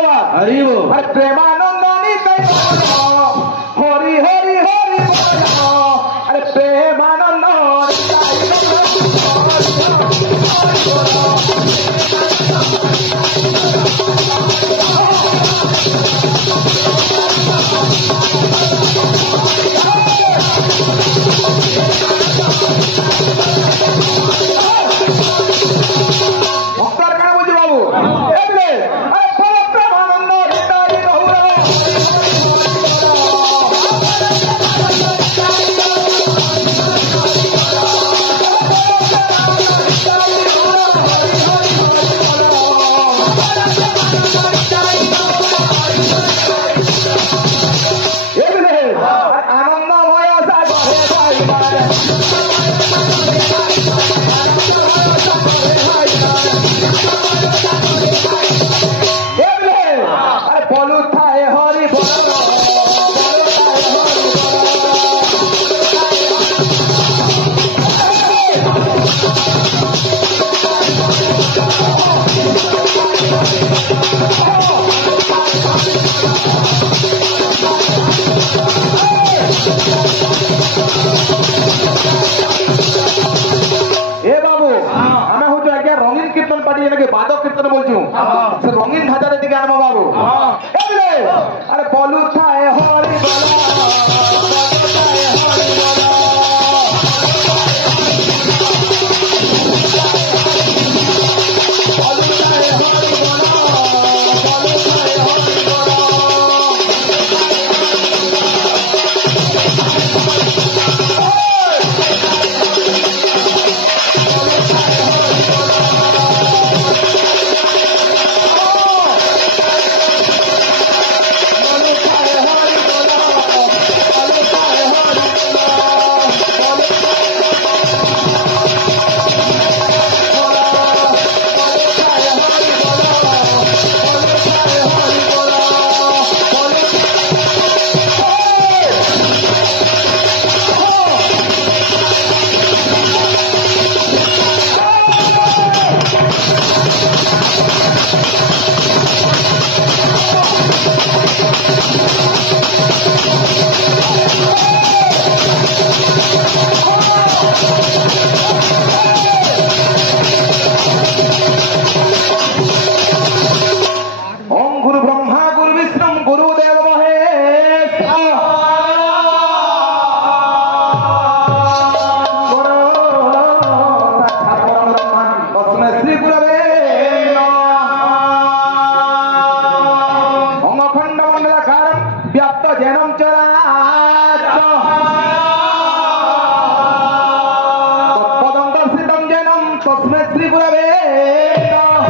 बाबा हरि बोल। अरे प्रेमानंद हरि हरि हरि अरे प्रेमानंद ভক্তর কেন বলছি বাবু এগুলো প্রেমানন্দ আনন্দময় আরে বলু থায় হরি বল এ বাবু আমি হচ্ছে আগে রঙিন কীর্তন পার্টি এনাকে বাদক কীর্তন বলছি সে রঙিন ধাঁচার দিকে আনবো বাবু আরে বলু থায় হরি ओम गुरु ब्रह्मा गुरु विष्णु गुरुदेव महेश तस्मै श्री गुरवे नमः। ओम अखंड मंडलाकारं व्याप्त जैनं चराचरं तत्पदं दर्शितं जैनं तस्मै श्री गुरवे नमः।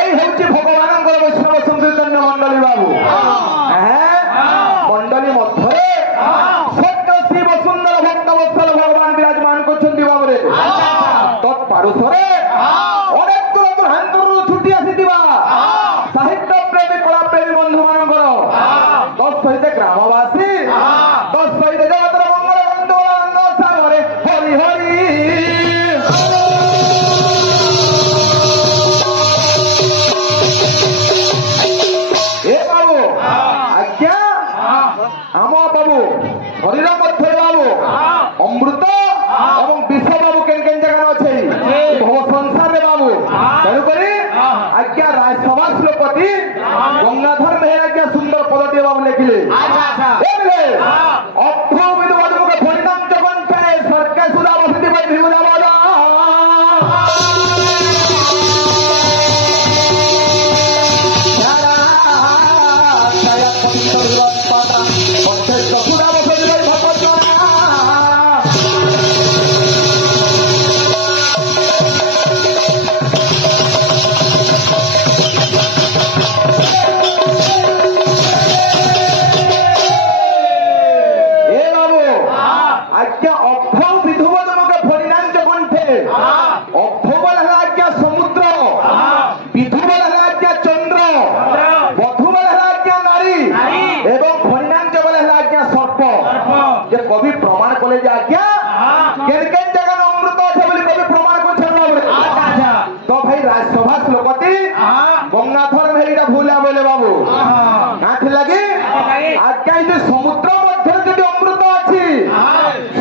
এই হচ্ছে ভগবানଙ୍କର বৈষ্ণব সংকীর্তন্য মণ্ডলী বাবু মণ্ডলী মধ্যে সত্য শিব সুন্দর ভক্ত বৎসল ভগবান বিরাজমান করছেন বাবুরে তৎপারুষরে অনেক দূর হান্তরু ছুটি আসিଥିବା সাহিত্য প্রেমী কলা প্রেমী বন্ধু ମାନଙ୍କର তৎ সহিত গ্রামবাসী তৎ সহিত জগতর মঙ্গল বন্ধু আনন্দ সাগরে হরি হরি এ বাবু আজ্ঞা আমার বাবু শরীর মধ্যে বাবু অমৃত এবং বিষ বাবু কেন কেন জায়গা আছে ভব সংসারে বাবু তেণুকরি আজ্ঞা রাজসভা শ্লোকটি গঙ্গাধর মেহের আজ্ঞা সুন্দর পদটি বাবু লেখিলে অভ্রবিদ বাবুকে পরিণাম যখন চায় সরকার সুদা বসতি ভিমুদা বলা কবি প্রমাণ করে যে আজ্ঞা কেন কেন জায়গা অমৃত আছে বলে কবি প্রমাণ করছেন বাবু তো ভাই রাজসভা শ্লোকটি গঙ্গাধর মেহেরিটা ভুলা বলে বাবু কাঁথি লাগে আজ্ঞা এই যে সমুদ্র মধ্যে যদি অমৃত আছে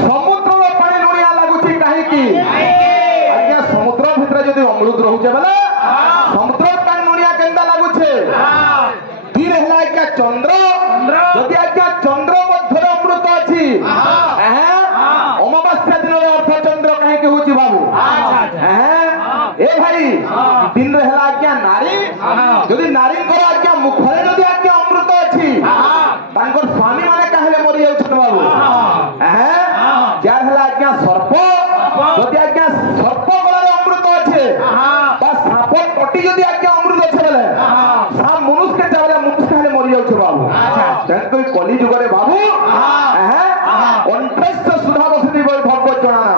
সমুদ্রর পানি লুণিয়া লাগুছি কাহিকি আজ্ঞা সমুদ্র ভিতরে যদি অমৃত রহুছে বলে সমুদ্র পানি লুণিয়া কেনটা লাগুছে কি রহলা আজ্ঞা চন্দ্র যদি আজ্ঞা চন্দ্র মধ্যে অমৃত আছে অমাবাস্যা দিনের অর্থ চন্দ্র কাহিকি হচ্ছে বাবু এ ভাই দিন রহলা আজ্ঞা নারী যদি নারীঙ্কর আজ্ঞা মুখরে যদি আজ্ঞা অমৃত আছে তাঙ্কর স্বামী মানে কাহলে মরি যাচ্ছেন বাবু যার হেলা আজ্ঞা সর্প যদি আজ্ঞা সর্প গলার অমৃত আছে বা সাপ টটি যদি আজ্ঞা অমৃত আছে বলে সাপ মনুষ্যকে চাইলে মনুষ্য হেলে মরি যাচ্ছে বাবু তেণুকরি কলি যুগরে বাবু কণ্ঠস্থ সুধা বসতি ভগবত জনানা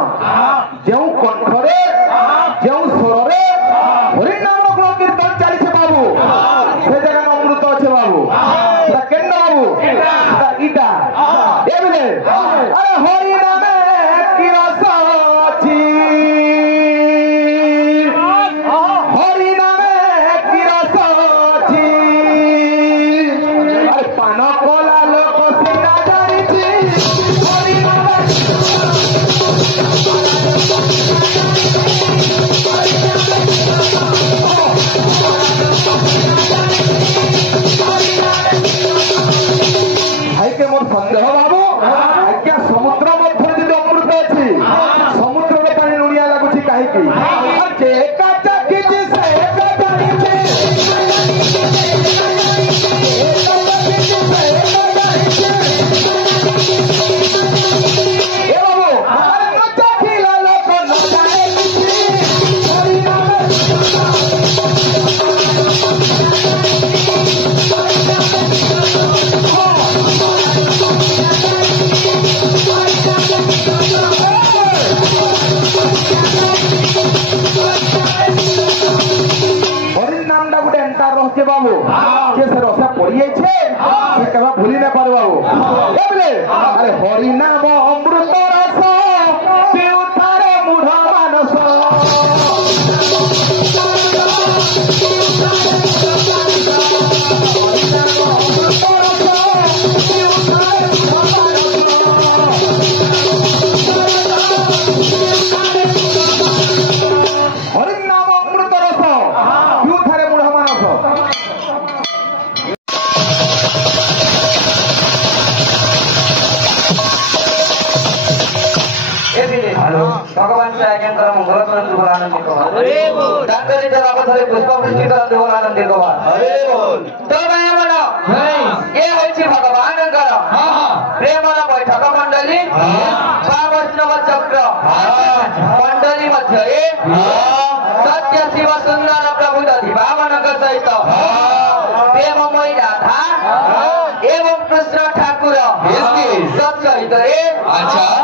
যে কণ্ঠরে যে স্বরে হরিনাম কীর্তন চালিছে বাবু সে জায়গায় অমৃত আছে বাবু কেন বাবু ইটা এমনি আরে হরিনামে কি রস আছে হরিনামে কি রস আছে আরে পান কলা লোক সেটা জানিছি হরিনামে ভাইকে মোর সন্দেহ বাবু আজ্ঞা সমুদ্র মধ্যে যদি অমৃত আছে সমুদ্রের পানি লুণিয়া লাগুছি কাহিকি যে কাঁচা কিছু সে বাবু যে সে রসা পড়িয়েছে সে কেবা ভুলি না পারে বাবু বুঝলে আরে হরি নাম অমৃত রস পিউথারে মূঢ় মানস হরি নাম অমৃত রস পিউথারে মূঢ় মানস भगवान से आज्ञा कर मंगल कर दुबर आनंदित हो हरे बोल डांगरी जरा बधरे पुष्प वृष्टि कर दुबर आनंदित हो हरे बोल तो मैं बोलो ये होची भगवान कर प्रेमला बैठक मंडली वैष्णव चक्र मंडली मध्ये सत्य शिव सुंदर प्रभु कृष्ण ठाकुर सत्सरितरे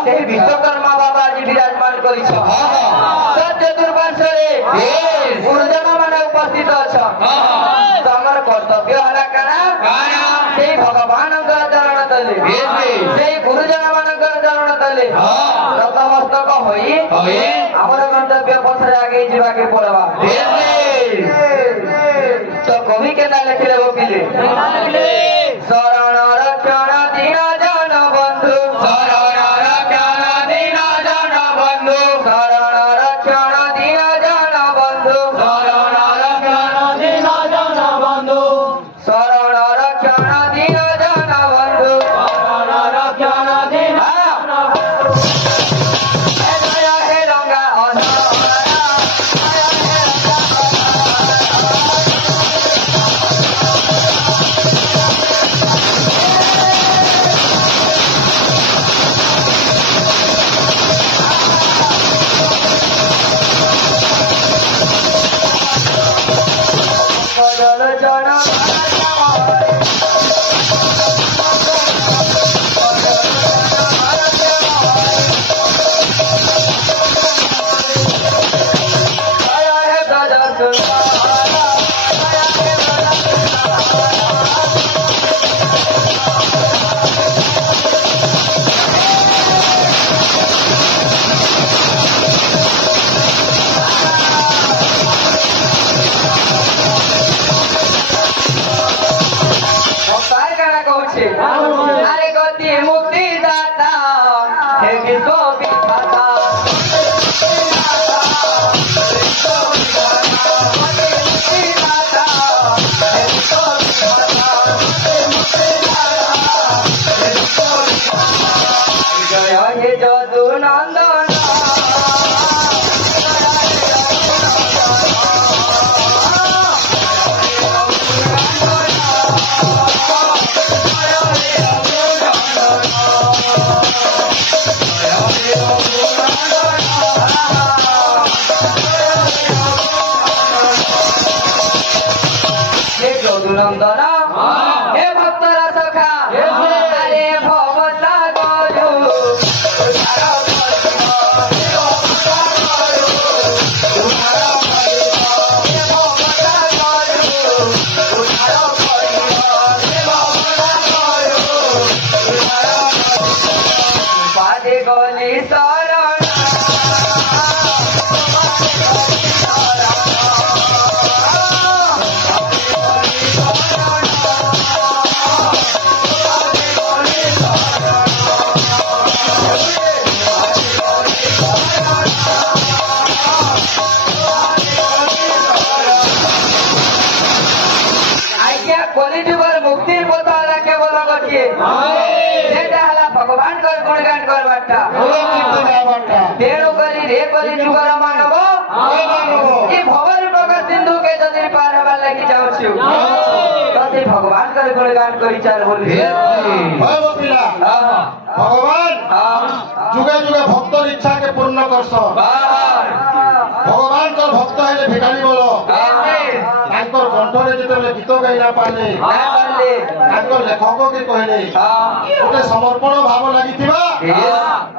से विश्वकर्मा बाबा जी विराजमान करिछ चतुर्वर्षरे गुरुजन मान उपस्थित अच्छा तमर कर्तव्य हला काना से भगवान चरण तले से गुरुजन मान चरण तले नतमस्तक होई हमर गंतव्य पथरे आगे जीवा के पड़वा तो कवि के ना लिखले वो पिले शरण रक्षण दीन जन बंधु शरण रक्षण दीन जन बंधु शरण रक्षण दीन जन बंधु शरण रक्षण दीन जन बंधु शरण रक्षण दीन जन बंधु शरण रक्षण दीन हे रंगा अरे गति मुक्ति दाता हे विश्व विधाता जय हे जदु नंदन नंदन हे भक्तरा सखा अरे भवसा गरु पादे गली शरण मुक्तिर पता केवल गटिए भगवान कर गुणगान करबाटा तेणु करी रे कली जुगर मानव ये भवर प्रकार सिंधु के जदि पार हवा लगी जाउछु तसे भगवान कर गुणगान करी चाल बोली भगवान जुगे जुगे भक्तर इच्छा के पूर्ण करस भगवान को भक्त है भिखारी बोलो तांकर कंठरे जेतेले गीत गाइना पाले तांकर लेखक के कहले गोटे समर्पण भाव लागिथिबा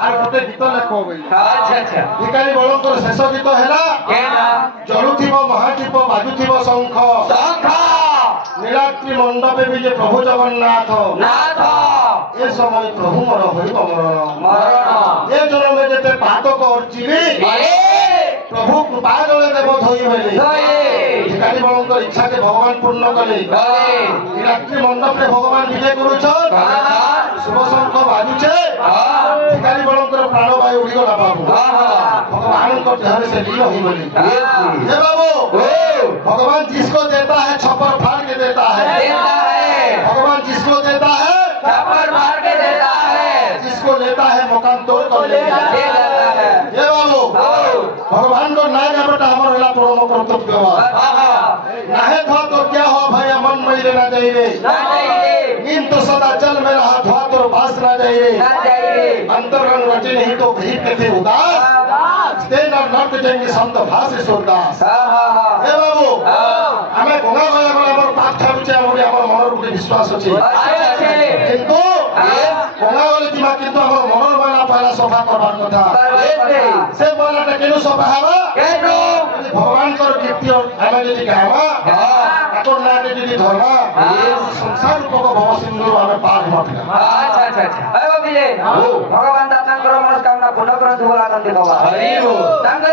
आर गोटे गीत लेखो बोली अच्छा अच्छा भिखारी बोलंकर शेष गीत हैला केना जलुथिबो महादीप बाजुथिबो शंख शंख नीलाद्रि मंडपे भी जे प्रभु जगन्नाथ नाथ ए समय प्रभु मर होई मरण मरण ए जन्म में जेते पातक अर्चिबी प्रभु कृपा जले देव धोई होइले भिखारी बलंकर इच्छा के भगवान पूर्ण कले नीलाद्रि मंडप रे भगवान विजय करूछन शुभ शंख बाजुछे भिखारी बलंकर प्राण वायु उड़ी गला बाबू भगवान को देह से लीन होई बोली हे बाबू भगवान जिसको देता है छप्पर फाड़ के देता है भगवान जिसको देता है छप्पर फाड़ के देता है जिसको लेता है मकान तोड़ कर ले जाता है ये बाबू भगवान को ना बेटा हमारे ला प्रोमो कर्तव्य नाहे था तो क्या हो भाई मन में लेना चाहिए किंतु सदा चल में रहा था तो पास ना चाहिए अंतरंग रचे नहीं तो भीड़ के थे उदास तेना नट जाएंगे संत भाषे सुरदास ए बाबू हमें गंगा गया हमर पाप छाड़ुचे हमर मनर गुटे विश्वास अछि কিন্তু গঙ্গা গলি ଯିବା କିନ୍ତୁ ଆମର ମନର ମଇଳା ପହିଲା ସଫା କରବାର କଥା ସେ ମଇଳାଟା କେନୁ ସଫା ହେବା ଭଗବାନଙ୍କର କୀର୍ତ୍ତି ଆମେ ଯଦି ଗାଇବା ତାଙ୍କର ନାଁରେ ଯଦି ଧରବା ସଂସାର ରୂପକ ଭବ ସିନ୍ଧୁରୁ ଆମେ ପାର ହେବା ଭଗବାନ ଦାତାଙ୍କର ମନସ୍କାମନା ପୂର୍ଣ୍ଣ କରନ୍ତୁ ବୋଲା ତାଙ୍କର